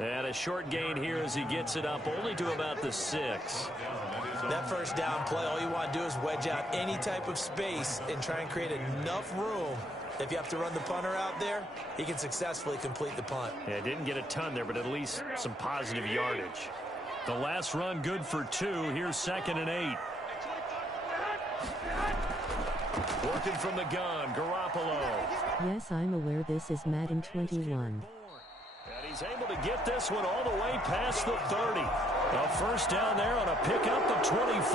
And a short gain here as he gets it up only to about the 6. That first down play, all you want to do is wedge out any type of space and try and create enough room. If you have to run the punter out there, he can successfully complete the punt. Yeah, didn't get a ton there, but at least some positive yardage. The last run good for 2. Here's 2nd and 8. Working from the gun, Garoppolo. Yes, I'm aware this is Madden 21. And he's able to get this one all the way past the 30. A first down there on a pickup of 25.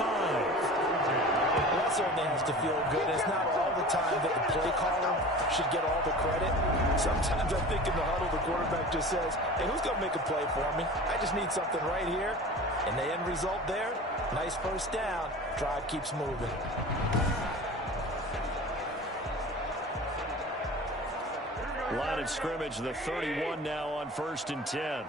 That certainly has to feel good. It's not all the time that the play caller should get all the credit. Sometimes I think in the huddle, the quarterback just says, hey, who's going to make a play for me? I just need something right here. And the end result there, nice first down. Drive keeps moving. Line of scrimmage, the 31 now on 1st and 10.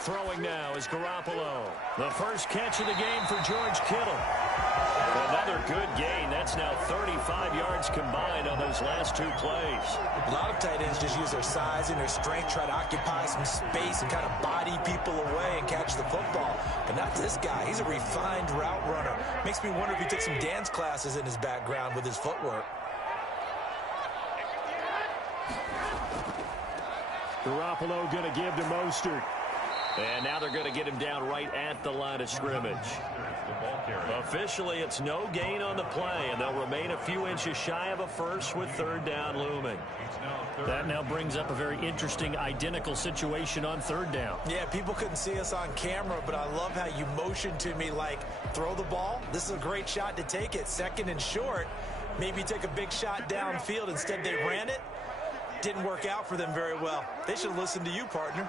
Throwing now is Garoppolo. The first catch of the game for George Kittle. Another good gain. That's now 35 yards combined on those last 2 plays. A lot of tight ends just use their size and their strength, try to occupy some space and kind of body people away and catch the football. But not this guy. He's a refined route runner. Makes me wonder if he took some dance classes in his background with his footwork. Garoppolo going to give to Mostert. And now they're going to get him down right at the line of scrimmage. Officially, it's no gain on the play, and they'll remain a few inches shy of a first with 3rd down looming. That now brings up a very interesting identical situation on 3rd down. Yeah, people couldn't see us on camera, but I love how you motioned to me like, throw the ball. This is a great shot to take it. 2nd and short. Maybe take a big shot downfield. Instead, they ran it. Didn't work out for them very well. They should listen to you, partner.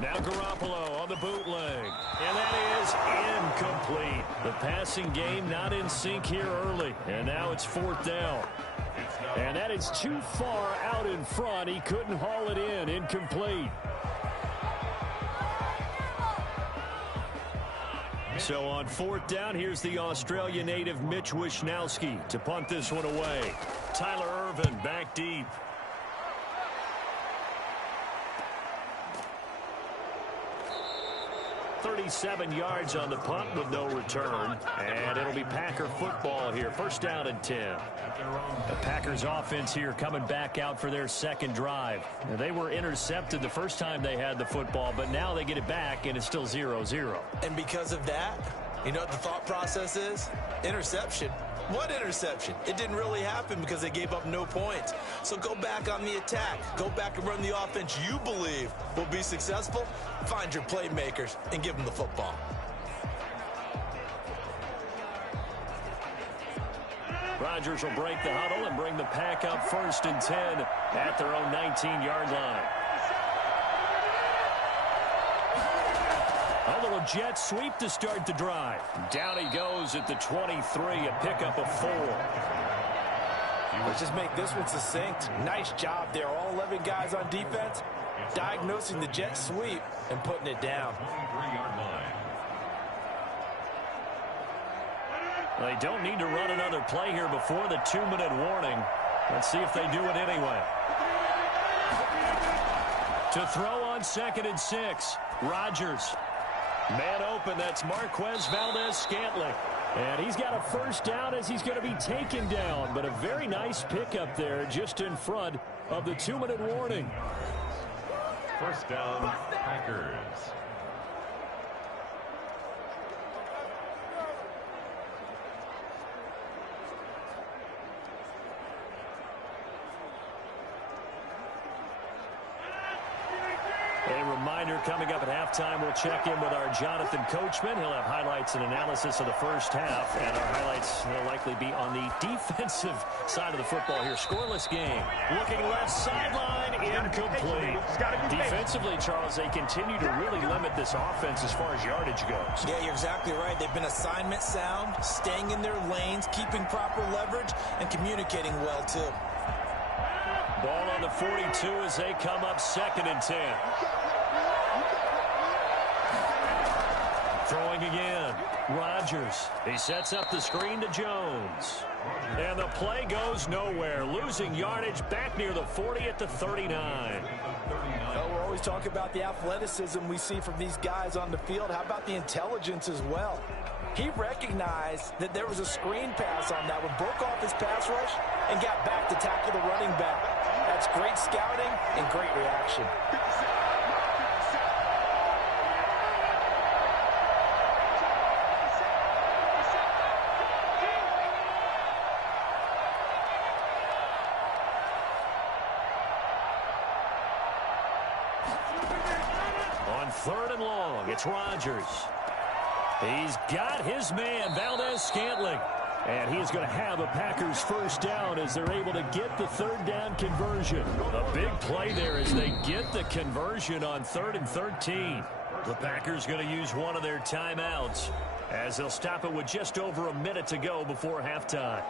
Now Garoppolo on the bootleg. And that is incomplete. The passing game not in sync here early. And now it's 4th down. And that is too far out in front. He couldn't haul it in. Incomplete. So on 4th down, here's the Australia native Mitch Wishnowsky to punt this one away. Tyler Ervin back deep. 37 yards on the punt with no return. And it'll be Packer football here. 1st down and 10. The Packers offense here coming back out for their 2nd drive. Now, they were intercepted the first time they had the football, but now they get it back, and it's still 0-0. And because of that, you know what the thought process is? Interception. What interception? It didn't really happen because they gave up no points. So go back on the attack. Go back and run the offense you believe will be successful. Find your playmakers and give them the football. Rodgers will break the huddle and bring the Pack up 1st and 10 at their own 19-yard line. A little jet sweep to start the drive. Down he goes at the 23, a pickup of 4. Let's just make this one succinct. Nice job there. All 11 guys on defense diagnosing the jet sweep and putting it down. They don't need to run another play here before the 2-minute warning. Let's see if they do it anyway. To throw on 2nd and 6, Rodgers. Man open, that's Marquez Valdez-Scantling. And he's got a first down as he's going to be taken down. But a very nice pickup there just in front of the 2-minute warning. 1st down, Packers. A reminder coming up at halftime, we'll check in with our Jonathan Coachman. He'll have highlights and analysis of the first half, and our highlights will likely be on the defensive side of the football here. Scoreless game. Looking left sideline, incomplete. Defensively, Charles, they continue to really limit this offense as far as yardage goes. Yeah, you're exactly right. They've been assignment sound, staying in their lanes, keeping proper leverage, and communicating well, too. Ball on the 42 as they come up 2nd and 10. Throwing again. Rodgers. He sets up the screen to Jones. And the play goes nowhere. Losing yardage back near the 40 at the 39. Well, we're always talking about the athleticism we see from these guys on the field. How about the intelligence as well? He recognized that there was a screen pass on that one, broke off his pass rush, and got back to tackle the running back. That's great scouting and great reaction. On 3rd and long, it's Rodgers. He's got his man, Valdez-Scantling. And he's going to have a Packers first down as they're able to get the 3rd down conversion. A big play there as they get the conversion on 3rd and 13. The Packers going to use one of their timeouts as they'll stop it with just over a minute to go before halftime.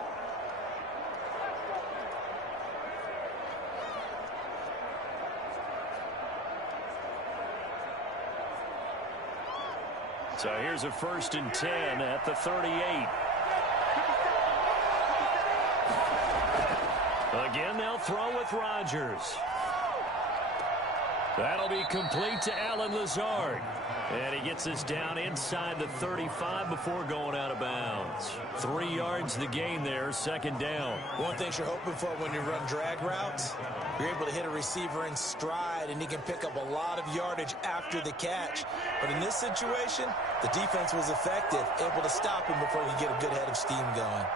So here's a 1st and 10 at the 38. Again, they'll throw with Rodgers. That'll be complete to Allen Lazard. And he gets this down inside the 35 before going out of bounds. 3 yards the gain there, 2nd down. One thing you're hoping for when you run drag routes, you're able to hit a receiver in stride, and he can pick up a lot of yardage after the catch. But in this situation, the defense was effective, able to stop him before he get a good head of steam going.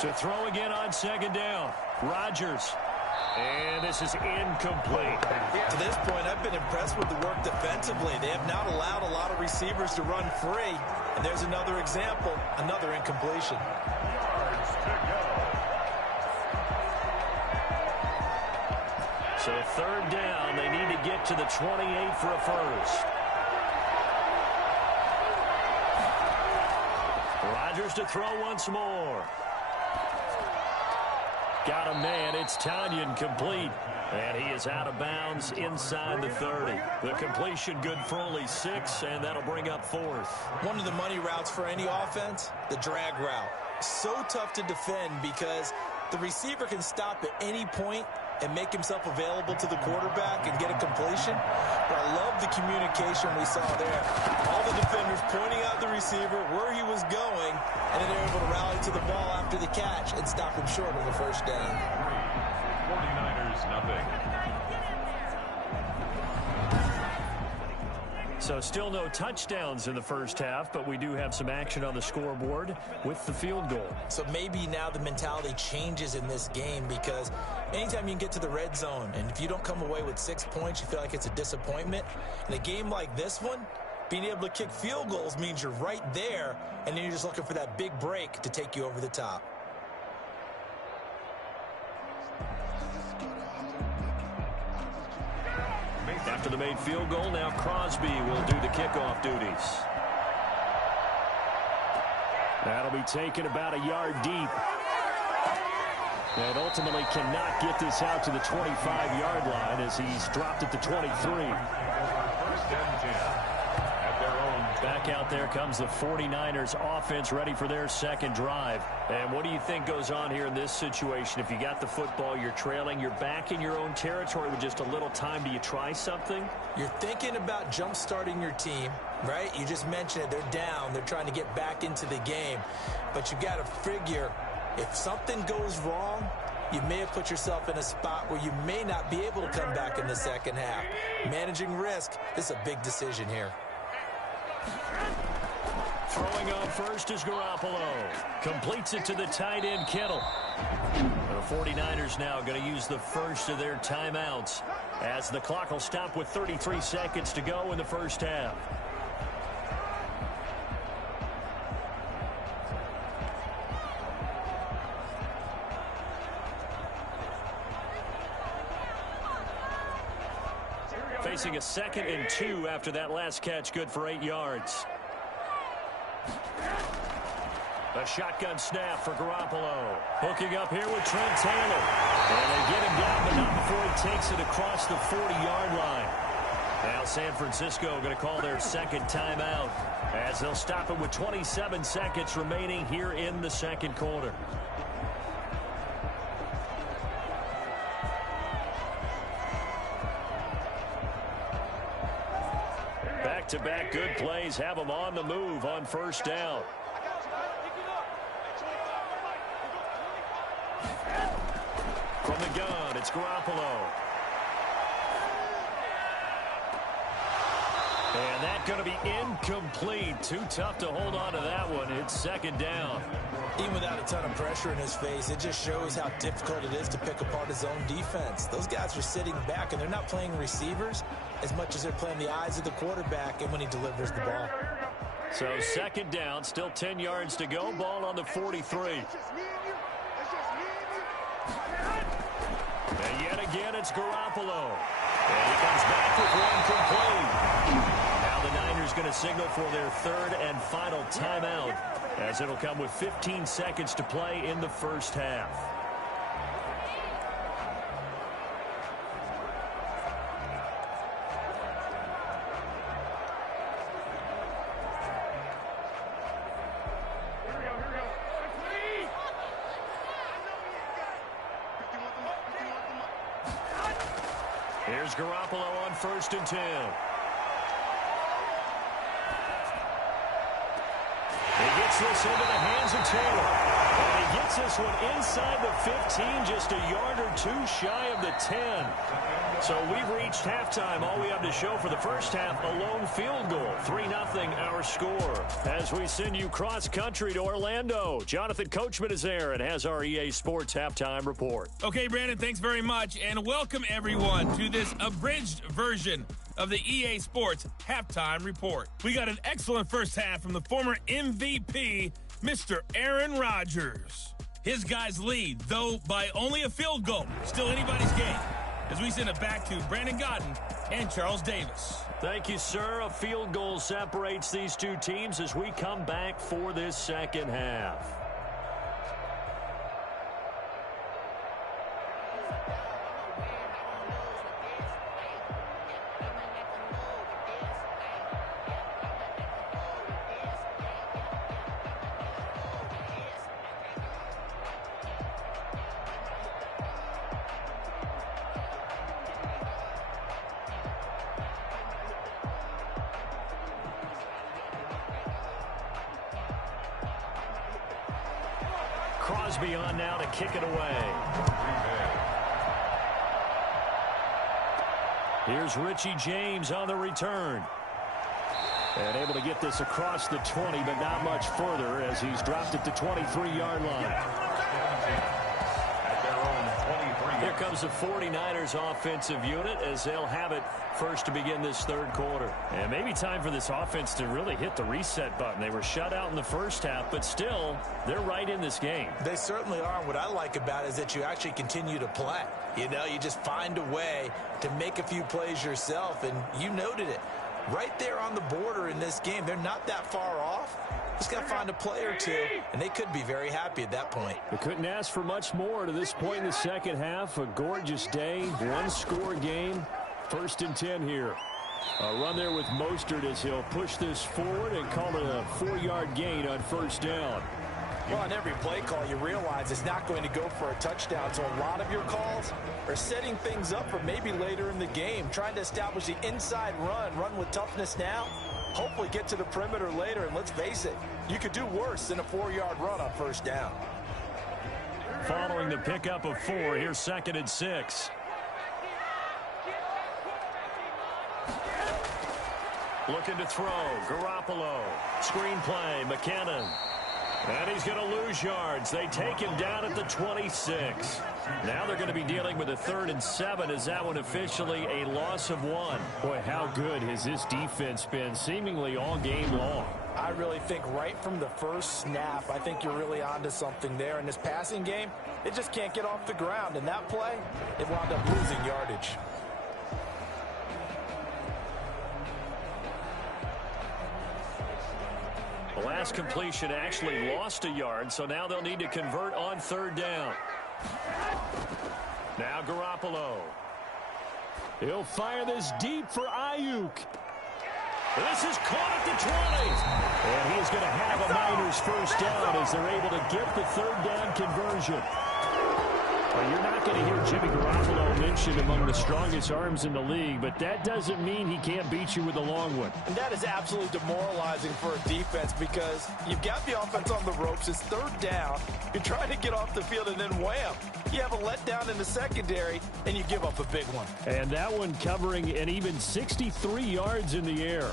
To throw again on 2nd down, Rodgers. And this is incomplete. To this point, I've been impressed with the work defensively. They have not allowed a lot of receivers to run free. And there's another example, another incompletion. So 3rd down, they need to get to the 28 for a first. Rodgers to throw once more. Got a man. It's Tanyan complete. And he is out of bounds inside the 30. The completion good for only 6, and that'll bring up 4th. One of the money routes for any offense, the drag route. So tough to defend because the receiver can stop at any point and make himself available to the quarterback and get a completion. But I love the communication we saw there. All the defenders pointing out the receiver, where he was going, and then they're able to rally to the ball after the catch and stop him short of the 1st down. 49ers, nothing. So still no touchdowns in the first half, but we do have some action on the scoreboard with the field goal. So maybe now the mentality changes in this game because anytime you can get to the red zone, and if you don't come away with 6 points, you feel like it's a disappointment. In a game like this one, being able to kick field goals means you're right there, and then you're just looking for that big break to take you over the top. After the made field goal, now Crosby will do the kickoff duties. That'll be taken about a yard deep. And ultimately cannot get this out to the 25-yard line as he's dropped at the 23. 1st and 10 at their own. Back out there comes the 49ers offense ready for their 2nd drive. And what do you think goes on here in this situation? If you got the football, you're trailing, you're back in your own territory with just a little time. Do you try something? You're thinking about jump-starting your team, right? You just mentioned it. They're down. They're trying to get back into the game. But you got to figure if something goes wrong, you may have put yourself in a spot where you may not be able to come back in the 2nd half. Managing risk, this is a big decision here. Throwing on first is Garoppolo. Completes it to the tight end, Kittle. The 49ers now going to use the first of their timeouts as the clock will stop with 33 seconds to go in the first half. Facing a 2nd and 2 after that last catch, good for 8 yards. A shotgun snap for Garoppolo. Hooking up here with Trent Taylor. And they get him down, but not before he takes it across the 40-yard line. Now San Francisco going to call their second timeout as they'll stop it with 27 seconds remaining here in the second quarter. Back-to-back good plays have them on the move on first down. From the gun, it's Garoppolo. And that's going to be incomplete. Too tough to hold on to that one. It's second down. Even without a ton of pressure in his face, it just shows how difficult it is to pick apart his own defense. Those guys are sitting back, and they're not playing receivers as much as they're playing the eyes of the quarterback and when he delivers the ball. So second down, still 10 yards to go. Ball on the 43. And yet again, it's Garoppolo. And he comes back with one complete. Now the Niners going to signal for their third and final timeout, as it'll come with 15 seconds to play in the first half. Here's Garoppolo on 1st and 10. He gets this into the hands of Taylor. And he gets this one inside the 15, just a yard or two shy of the 10. So we've reached halftime. All we have to show for the first half, a lone field goal. 3-0 our score. As we send you cross-country to Orlando, Jonathan Coachman is there and has our EA Sports halftime report. Okay, Brandon, thanks very much. And welcome, everyone, to this abridged version of the EA Sports halftime report. We got an excellent first half from the former MVP, Mr. Aaron Rodgers. His guys lead, though by only a field goal. Still anybody's game. As we send it back to Brandon Godden and Charles Davis. Thank you, sir. A field goal separates these two teams as we come back for this second half. Crosby on now to kick it away. Here's Richie James on the return. And able to get this across the 20, but not much further as he's dropped it to 23-yard line. Here comes the 49ers offensive unit as they'll have it first to begin this third quarter. And maybe time for this offense to really hit the reset button. They were shut out in the first half, but still, they're right in this game. They certainly are. What I like about it is that you actually continue to play. You know, you just find a way to make a few plays yourself, and you noted it. Right there on the border in this game, they're not that far off. Just got to find a play or two, and they could be very happy at that point. They couldn't ask for much more to this point in the second half. A gorgeous day, one-score game. 1st and 10 here. A run there with Mostert as he'll push this forward and call it a 4-yard gain on first down. Well, on every play call, you realize it's not going to go for a touchdown. So a lot of your calls are setting things up for maybe later in the game, trying to establish the inside run with toughness now, hopefully get to the perimeter later. And let's face it, you could do worse than a 4-yard run on first down. Following the pickup of 4, here's 2nd and 6. Looking to throw. Garoppolo. Screen play. McKinnon. And he's going to lose yards. They take him down at the 26. Now they're going to be dealing with a 3rd and 7. Is that one officially a loss of 1? Boy, how good has this defense been seemingly all game long? I really think right from the first snap, I think you're really onto something there. In this passing game, they just can't get off the ground. In that play, it wound up losing yardage. The last completion actually lost a yard, so now they'll need to convert on 3rd down. Now Garoppolo. He'll fire this deep for Ayuk. This is caught at the 20. And he is going to have a Niners first down as they're able to get the third down conversion. Well, you're not going to hear Jimmy Garoppolo mentioned among the strongest arms in the league, but that doesn't mean he can't beat you with a long one. And that is absolutely demoralizing for a defense because you've got the offense on the ropes. It's third down. You're trying to get off the field, and then wham, you have a letdown in the secondary, and you give up a big one. And that one covering an even 63 yards in the air.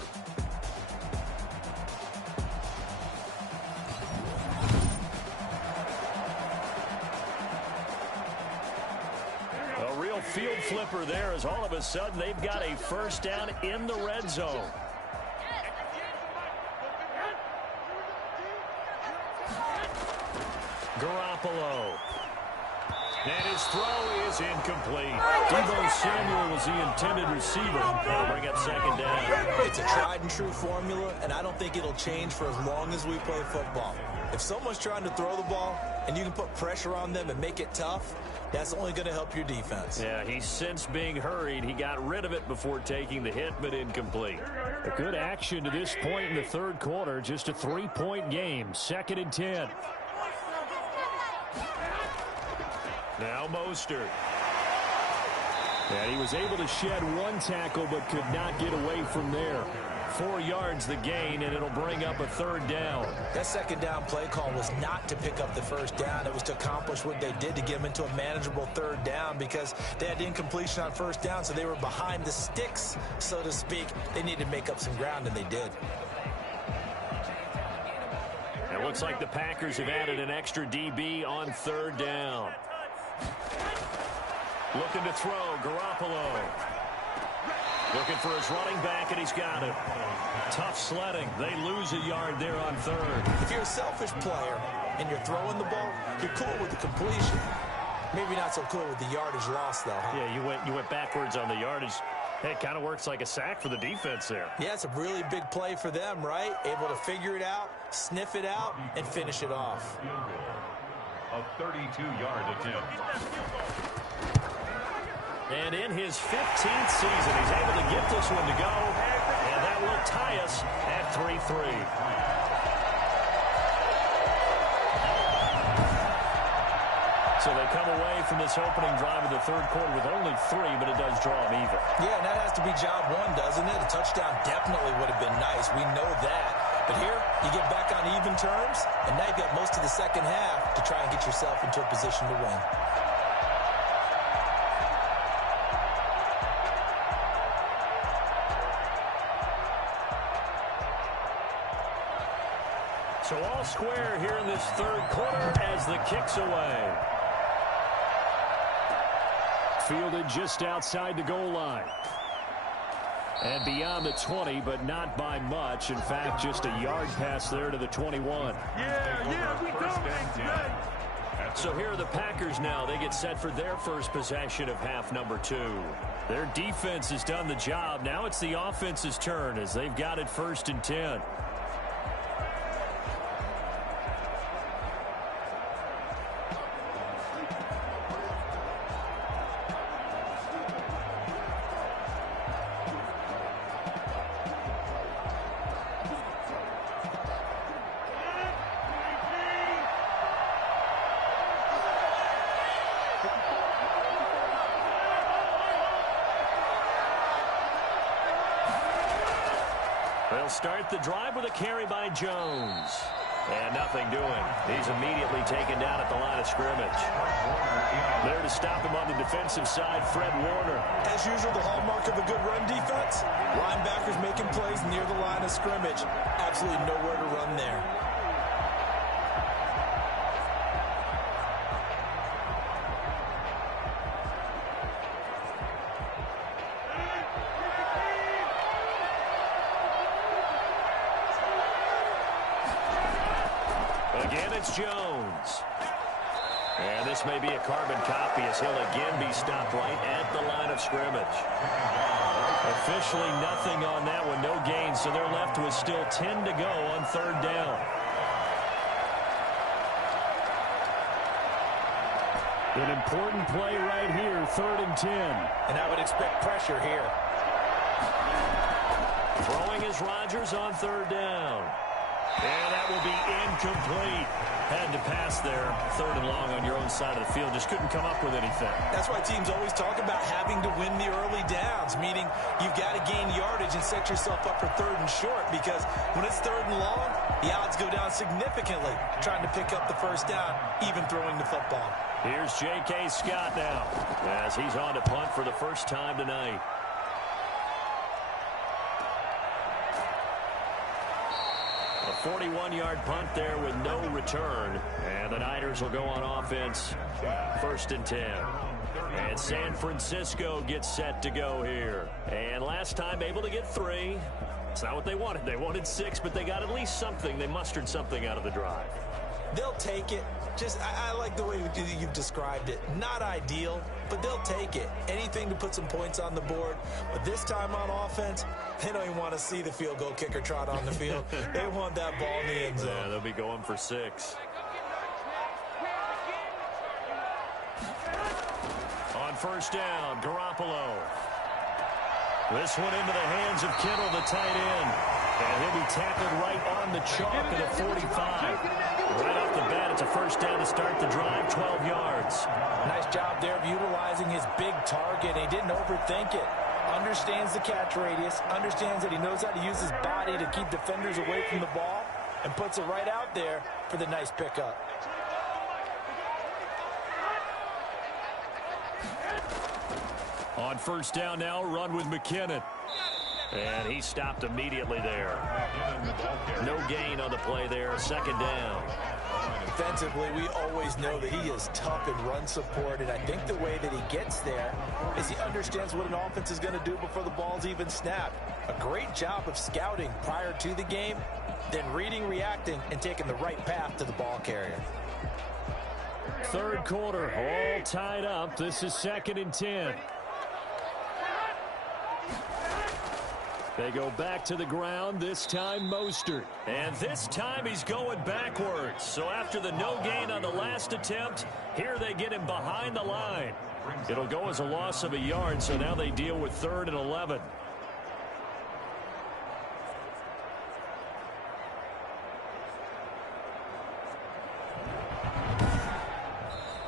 Field flipper there as all of a sudden they've got a first down in the red zone. Garoppolo. And his throw is incomplete. Deebo Samuel was the intended receiver. They'll bring up second down. It's a tried and true formula, and I don't think it'll change for as long as we play football. If someone's trying to throw the ball and you can put pressure on them and make it tough, that's only going to help your defense. Yeah, he's since being hurried. He got rid of it before taking the hit, but incomplete. A good action to this point in the third quarter. Just a 3-point game. 2nd and 10. Now Mostert. And he was able to shed one tackle, but could not get away from there. 4 yards the gain, and it'll bring up a third down. That second down play call was not to pick up the first down. It was to accomplish what they did to get them into a manageable third down because they had incompletion on first down, so they were behind the sticks, so to speak. They needed to make up some ground, and they did. It looks like the Packers have added an extra DB on third down. Looking to throw, Garoppolo. Looking for his running back, and he's got it. Tough sledding. They lose a yard there on third. If you're a selfish player and you're throwing the ball, you're cool with the completion. Maybe not so cool with the yardage loss, though, huh? Yeah, you went backwards on the yardage. Hey, it kind of works like a sack for the defense there. Yeah, it's a really big play for them, right? Able to figure it out, sniff it out, and finish it off. A 32-yard attempt. And in his 15th season, he's able to get this one to go. And that will tie us at 3-3. So they come away from this opening drive of the third quarter with only 3, but it does draw them even. Yeah, and that has to be job one, doesn't it? A touchdown definitely would have been nice. We know that. But here, you get back on even terms, and now you've got most of the second half to try and get yourself into a position to win. So all square here in this third quarter as the kick's away. Fielded just outside the goal line. And beyond the 20, but not by much. In fact, just a yard pass there to the 21. Yeah, we go. So here are the Packers now. They get set for their first possession of half number 2. Their defense has done the job. Now it's the offense's turn as they've got it 1st and 10. They'll start the drive with a carry by Jones. And nothing doing. He's immediately taken down at the line of scrimmage. There to stop him on the defensive side, Fred Warner. As usual, the hallmark of a good run defense, linebackers making plays near the line of scrimmage. Absolutely nowhere to run there. Again, it's Jones. And this may be a carbon copy as he'll again be stopped right at the line of scrimmage. Officially nothing on that one, no gain, so they're left with still 10 to go on third down. An important play right here, 3rd and 10. And I would expect pressure here. Throwing is Rodgers on 3rd down. And that will be incomplete. Had to pass there, 3rd and long on your own side of the field. Just couldn't come up with anything. That's why teams always talk about having to win the early downs, meaning you've got to gain yardage and set yourself up for 3rd and short, because when it's 3rd and long, the odds go down significantly trying to pick up the first down, even throwing the football. Here's J.K. Scott now as he's on to punt for the first time tonight. A 41-yard punt there with no return. And the Niners will go on offense. 1st and 10. And San Francisco gets set to go here. And last time able to get 3. It's not what they wanted. They wanted 6, but they got at least something. They mustered something out of the drive. They'll take it. I like the way you've described it. Not ideal, but they'll take it. Anything to put some points on the board. But this time on offense, they don't even want to see the field goal kicker trot on the field. They want that ball in the end zone. Yeah, they'll be going for 6. On 1st down, Garoppolo. This one into the hands of Kittle, the tight end. And he'll be tackled right on the chalk at the 45. Right off the bat, it's a 1st down to start the drive, 12 yards. Nice job there of utilizing his big target. He didn't overthink it. Understands the catch radius, understands that he knows how to use his body to keep defenders away from the ball, and puts it right out there for the nice pickup. On 1st down now, run with McKinnon. And he stopped immediately there. No gain on the play there, 2nd down. Defensively, we always know that he is tough in run support, and I think the way that he gets there is he understands what an offense is going to do before the ball's even snapped. A great job of scouting prior to the game, then reading, reacting, and taking the right path to the ball carrier. 3rd quarter, all tied up. This is 2nd and 10. They go back to the ground, this time Mostert. And this time he's going backwards. So after the no gain on the last attempt, here they get him behind the line. It'll go as a loss of a yard, so now they deal with 3rd and 11.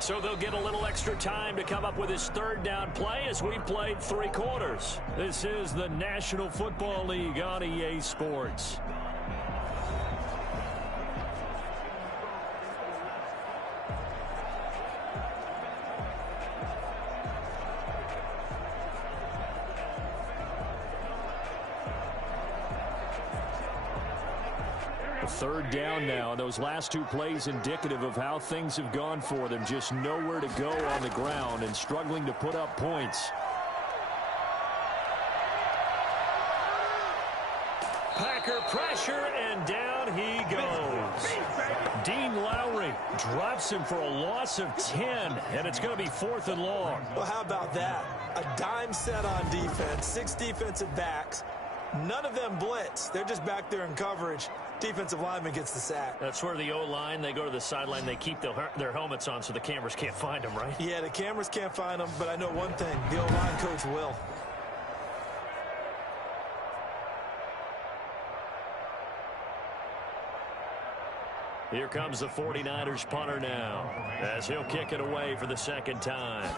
So they'll get a little extra time to come up with his 3rd down play as we've played 3 quarters. This is the National Football League on EA Sports. A 3rd down now. Those last 2 plays indicative of how things have gone for them. Just nowhere to go on the ground and struggling to put up points. Packer pressure, and down he goes. Dean Lowry drops him for a loss of 10, and it's going to be 4th and long. Well, how about that? A dime set on defense, 6 defensive backs. None of them blitz. They're just back there in coverage. Defensive lineman gets the sack. That's where the O-line, they go to the sideline, they keep their helmets on so the cameras can't find them, right? Yeah, the cameras can't find them, but I know one thing. The O-line coach will. Here comes the 49ers punter now as he'll kick it away for the 2nd time.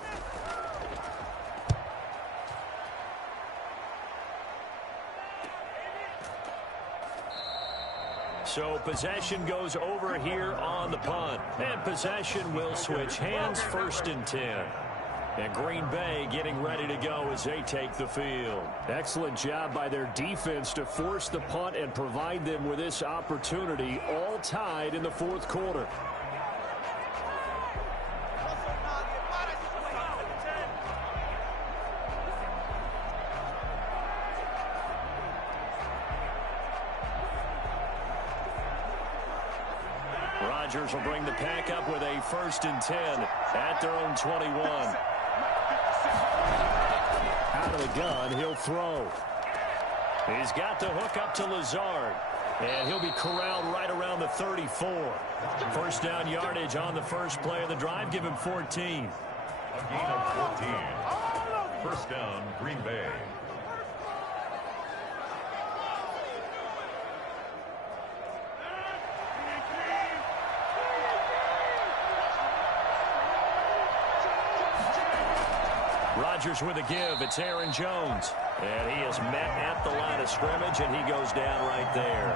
So possession goes over here on the punt. And possession will switch hands, 1st and 10. And Green Bay getting ready to go as they take the field. Excellent job by their defense to force the punt and provide them with this opportunity, all tied in the 4th quarter. Rodgers will bring the pack up with a 1st and 10 at their own 21. Out of the gun, he'll throw. He's got the hook up to Lazard. And he'll be corralled right around the 34. First down yardage on the first play of the drive. Give him 14. A gain of 14. First down, Green Bay. Rodgers with a give. It's Aaron Jones. And he is met at the line of scrimmage, and he goes down right there.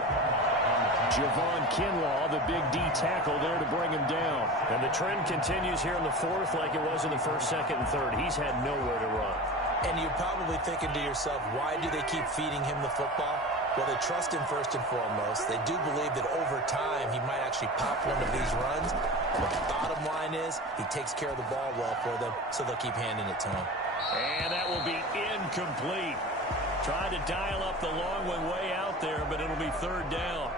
Javon Kinlaw, the big D tackle there to bring him down. And the trend continues here in the fourth like it was in the first, second, and third. He's had nowhere to run. And you're probably thinking to yourself, why do they keep feeding him the football? Well, they trust him first and foremost. They do believe that over time he might actually pop one of these runs. But the bottom line is he takes care of the ball well for them, so they'll keep handing it to him. And that will be incomplete. Tried to dial up the long one way out there, but it'll be third down.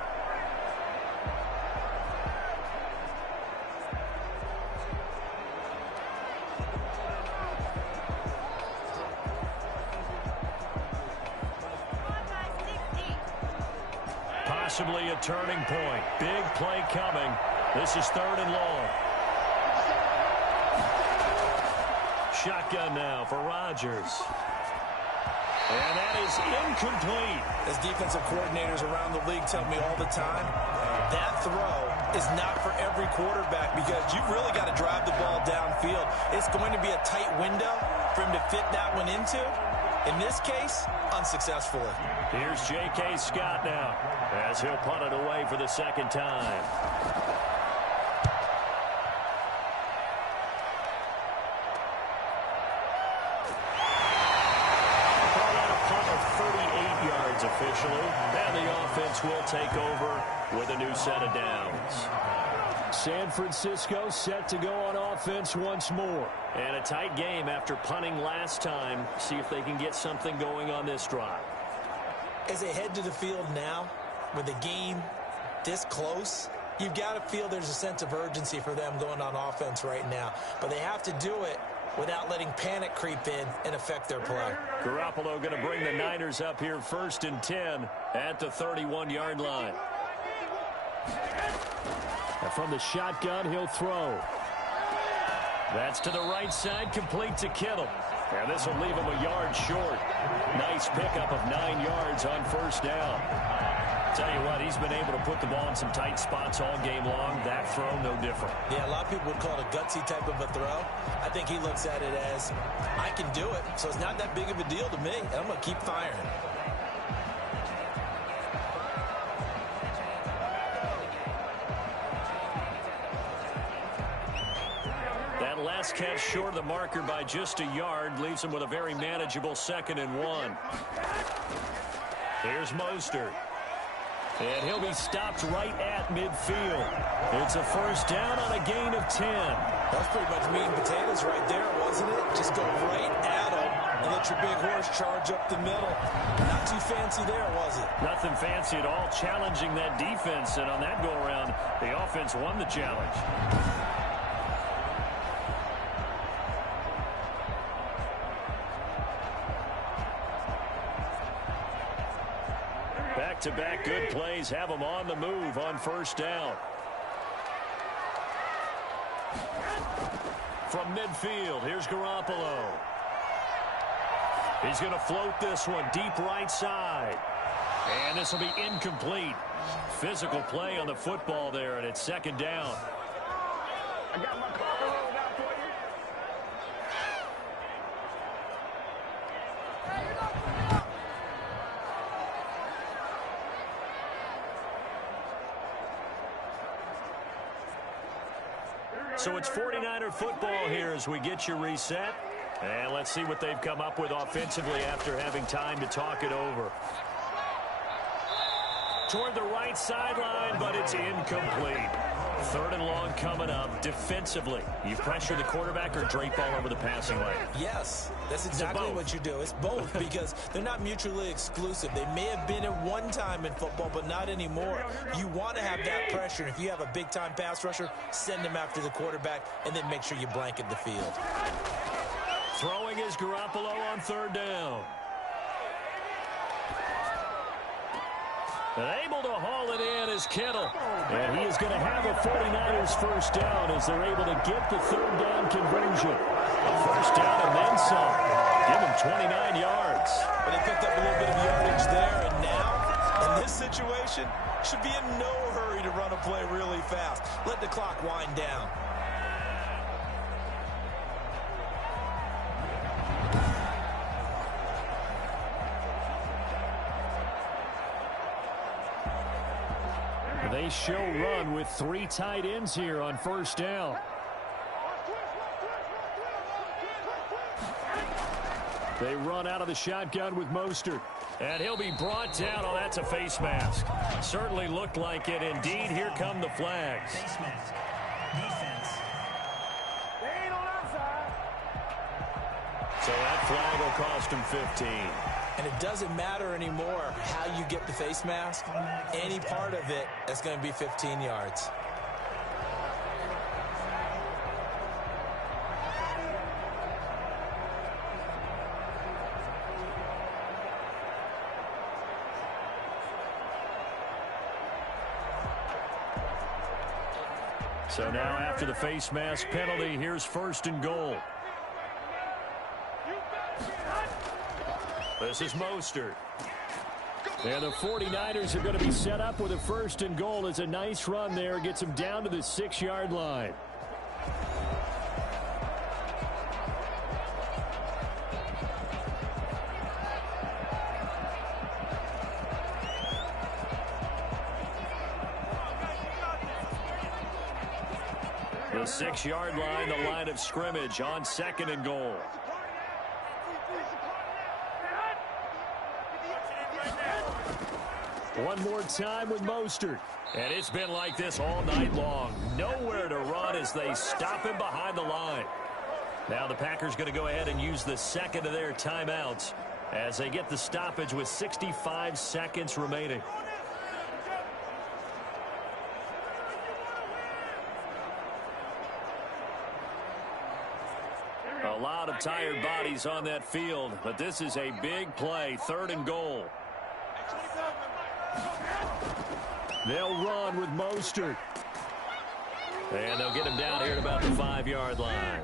Possibly a turning point. Big play coming. This is third and long. Shotgun now for Rodgers. And that is incomplete. As defensive coordinators around the league tell me all the time, that throw is not for every quarterback because you've really got to drive the ball downfield. It's going to be a tight window for him to fit that one into. In this case, unsuccessfully. Here's J.K. Scott now as he'll punt it away for the second time. Officially, and the offense will take over with a new set of downs. San Francisco set to go on offense once more. And a tight game after punting last time. See if they can get something going on this drive. As they head to the field now, with the game this close, you've got to feel there's a sense of urgency for them going on offense right now. But they have to do it without letting panic creep in and affect their play. Garoppolo going to bring the Niners up here first and 10 at the 31-yard line. And from the shotgun, he'll throw. That's to the right side, complete to Kittle. And this will leave him a yard short. Nice pickup of 9 yards on first down. Tell you what, he's been able to put the ball in some tight spots all game long. That throw, no different. Yeah, a lot of people would call it a gutsy type of a throw. I think he looks at it as, I can do it, so it's not that big of a deal to me, and I'm going to keep firing. That last catch short of the marker by just a yard leaves him with a very manageable 2nd and 1. Here's Mostert. And he'll be stopped right at midfield. It's a first down on a gain of 10. That's pretty much meat and potatoes right there, wasn't it? Just go right at him and let your big horse charge up the middle. Not too fancy there, was it? Nothing fancy at all, challenging that defense. And on that go-around, the offense won the challenge. Back-to-back good plays have them on the move on first down. From midfield, here's Garoppolo. He's going to float this one deep right side. And this will be incomplete. Physical play on the football there, and it's 2nd down. I got my car rolled out for you. So it's 49er football here as we get you reset. And let's see what they've come up with offensively after having time to talk it over. Toward the right sideline, but it's incomplete. 3rd and long coming up. Defensively, you pressure the quarterback or drape all over the passing lane? Yes, that's exactly what you do. It's both because they're not mutually exclusive. They may have been at one time in football, but not anymore. You want to have that pressure. And if you have a big-time pass rusher, send him after the quarterback and then make sure you blanket the field. Throwing is Garoppolo on 3rd down. And able to haul it in is Kittle. And he is going to have a 49ers first down as they're able to get the third down conversion. A first down and then some. Give him 29 yards. But they picked up a little bit of yardage there, and now, in this situation, should be in no hurry to run a play really fast. Let the clock wind down. They show run with 3 tight ends here on first down. They run out of the shotgun with Mostert. And he'll be brought down. Oh, that's a face mask. Certainly looked like it. Indeed, here come the flags. Face mask. Defense. So that flag will cost him 15. And it doesn't matter anymore how you get the face mask. Any part of it is going to be 15 yards. So now after the face mask penalty, here's first and goal. This is Mostert. And the 49ers are going to be set up with a first and goal. It's a nice run there. Gets them down to the 6-yard line. The 6-yard line, the line of scrimmage on second and goal. One more time with Mostert. And it's been like this all night long. Nowhere to run as they stop him behind the line. Now the Packers going to go ahead and use the second of their timeouts as they get the stoppage with 65 seconds remaining. A lot of tired bodies on that field, but this is a big play, third and goal. They'll run with Mostert. And they'll get him down here at about the 5-yard line.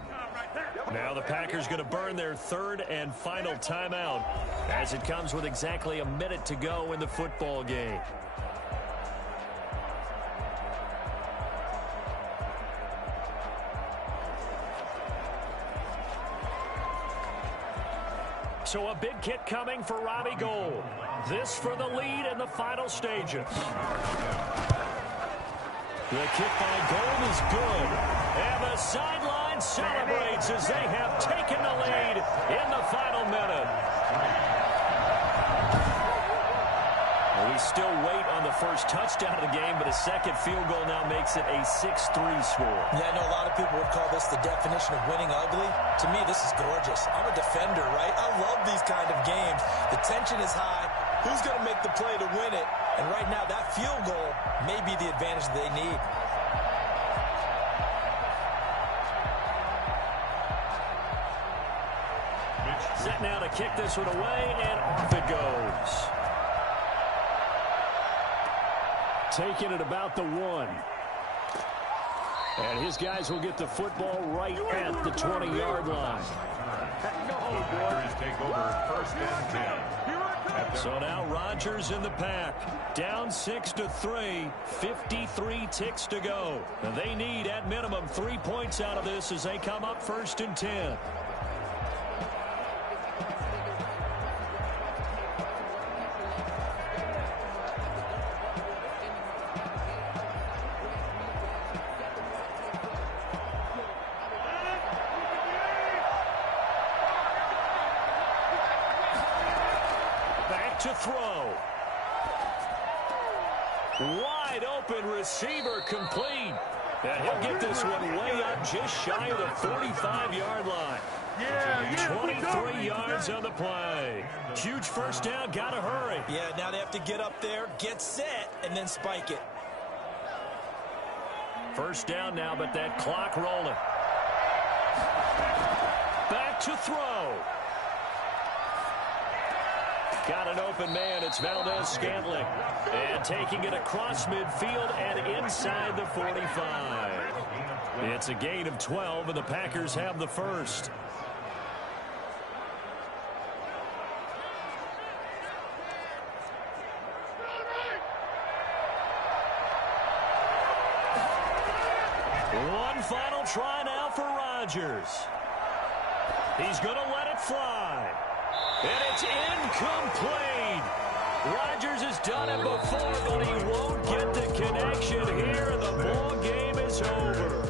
Now the Packers going to burn their third and final timeout as it comes with exactly a minute to go in the football game. So a big kick coming for Robbie Gould. This for the lead in the final stages. The kick by Gould is good. And the sideline celebrates as they have taken the lead in the final minute. We still wait on the first touchdown of the game, but a second field goal now makes it a 6-3 score. Yeah, I know a lot of people would call this the definition of winning ugly. To me, this is gorgeous. I'm a defender, right? I love these kind of games. The tension is high. Who's going to make the play to win it? And right now, that field goal may be the advantage they need. Set now to kick this one away, and off it goes. Taking it about the 1. And his guys will get the football right at the 20-yard line. Packers take over first and 10. So now Rodgers in the pack. Down 6-3. 53 ticks to go. And they need at minimum 3 points out of this as they come up first and 10. To throw. Wide open receiver complete. And he'll get this one way up just shy of the 45-yard line. 23 yards on the play. Huge first down. Got to hurry. Yeah, now they have to get up there, get set, and then spike it. First down now, but that clock rolling. Back to throw. Got an open man. It's Valdez-Scantling. And taking it across midfield and inside the 45. It's a gain of 12, and the Packers have the first. One final try now for Rodgers. He's going to let it fly. And it's incomplete. Rodgers has done it before, but he won't get the connection here, and the ball game is over.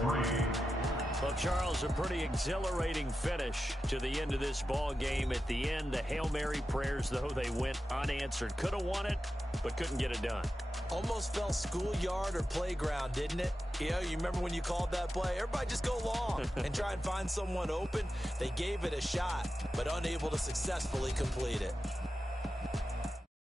Well, Charles, a pretty exhilarating finish to the end of this ball game. At the end, the Hail Mary prayers, though, they went unanswered. Could have won it, but couldn't get it done. Almost felt schoolyard or playground, didn't it? You remember when you called that play? Everybody just go long and try and find someone open. They gave it a shot, but unable to successfully complete it.